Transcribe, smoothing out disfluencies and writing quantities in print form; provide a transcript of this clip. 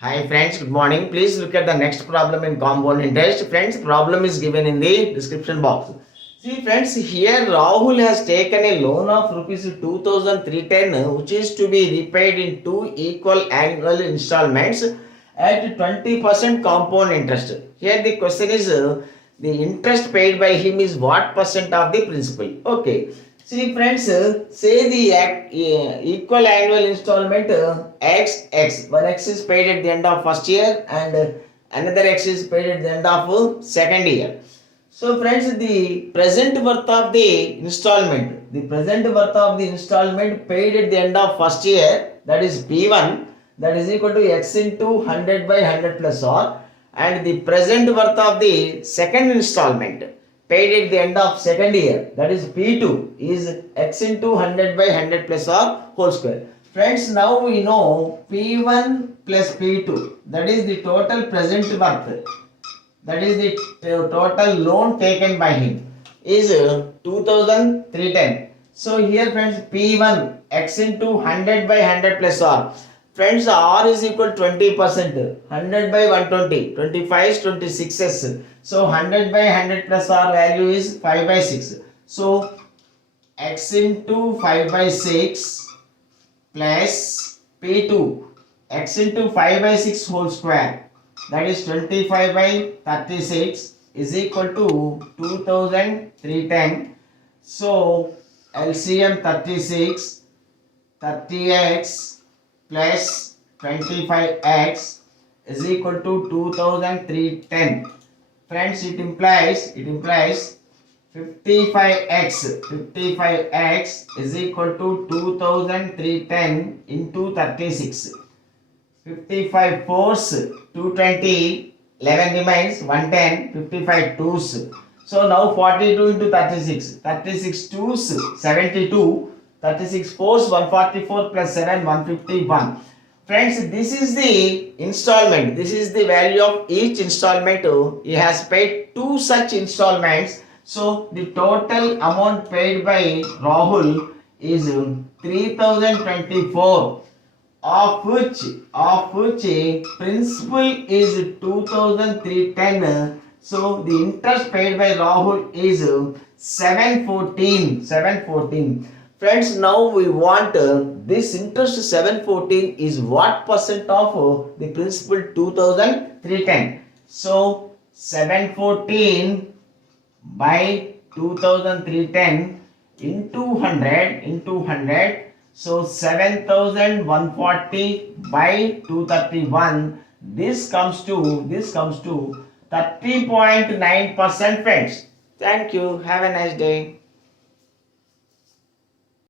Hi friends, good morning. Please look at the next problem in compound interest. Friends, problem is given in the description box. See friends, here Rahul has taken a loan of rupees 2310 which is to be repaid in two equal annual installments at 20% compound interest. Here the question is the interest paid by him is what percent of the principal? Okay. See friends, say the equal annual installment x. One x is paid at the end of first year and another x is paid at the end of second year. So friends, the present worth of the installment, paid at the end of first year, that is P1, that is equal to x into 100 by 100 plus r, and the present worth of the second installment paid at the end of second year, that is P2, is x into 100 by 100 plus r whole square. Friends, now we know P1 plus P2, that is the total present worth, that is the total loan taken by him, is 2310. So here friends, P1 x into 100 by 100 plus r. Friends, r is equal 20%, 100 by 120, 25 is 26s. So 100 by 100 plus r value is 5 by 6. So x into 5 by 6 plus P2 x into 5 by 6 whole square, that is 25 by 36 is equal to 2310. So LCM 36, 30x plus 25x is equal to 2310. Friends, it implies 55x is equal to 2310 into 36. 55 fours, 220, 11 remains, 110, 55 twos. So now 42 into 36, 36 twos, 72, 36 fours, 144 plus 7, 151. Friends, this is the installment. This is the value of each installment. He has paid two such installments. So the total amount paid by Rahul is 3024. Of which principal is 2310. So the interest paid by Rahul is 714. Friends, now we want this interest 714 is what percent of the principal 2310. So 714 by 2310 into 100. So 7140 by 231. This comes to 30.9%, friends. Thank you. Have a nice day.